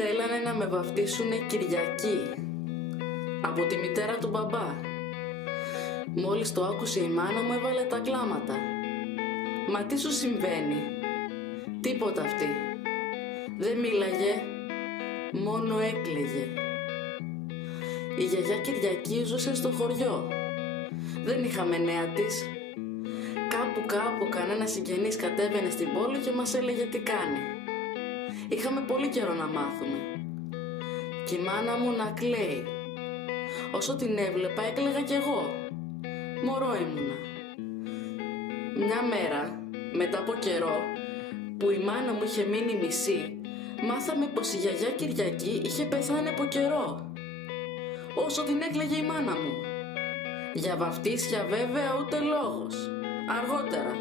Θέλανε να με βαφτίσουνε Κυριακή από τη μητέρα του μπαμπά. Μόλις το άκουσε η μάνα μου έβαλε τα κλάματα. Μα τι σου συμβαίνει? Τίποτα αυτή. Δεν μίλαγε, μόνο έκλαιγε. Η γιαγιά Κυριακή ζούσε στο χωριό. Δεν είχαμε νέα της. Κάπου κανένα συγγενής κατέβαινε στην πόλη και μας έλεγε τι κάνει. Είχαμε πολύ καιρό να μάθουμε. Και η μάνα μου να κλαίει. Όσο την έβλεπα έκλαιγα κι εγώ. Μωρό ήμουνα. Μια μέρα, μετά από καιρό, που η μάνα μου είχε μείνει μισή, μάθαμε πως η γιαγιά Κυριακή είχε πεθάνει από καιρό. Όσο την έκλαιγε η μάνα μου. Για βαφτίσια βέβαια ούτε λόγος. Αργότερα.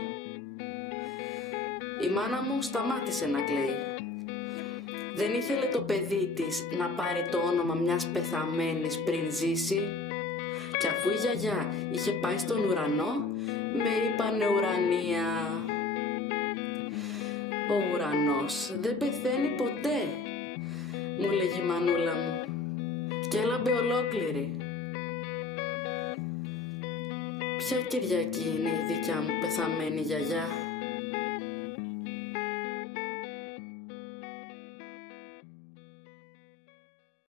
Η μάνα μου σταμάτησε να κλαίει. Δεν ήθελε το παιδί της να πάρει το όνομα μιας πεθαμένης πριν ζήσει. Και αφού η γιαγιά είχε πάει στον ουρανό, με είπανε ουρανία. Ο ουρανός δεν πεθαίνει ποτέ, μου λέγει η μανούλα μου. Και έλαμπε ολόκληρη. Ποια Κυριακή είναι η δικιά μου πεθαμένη γιαγιά?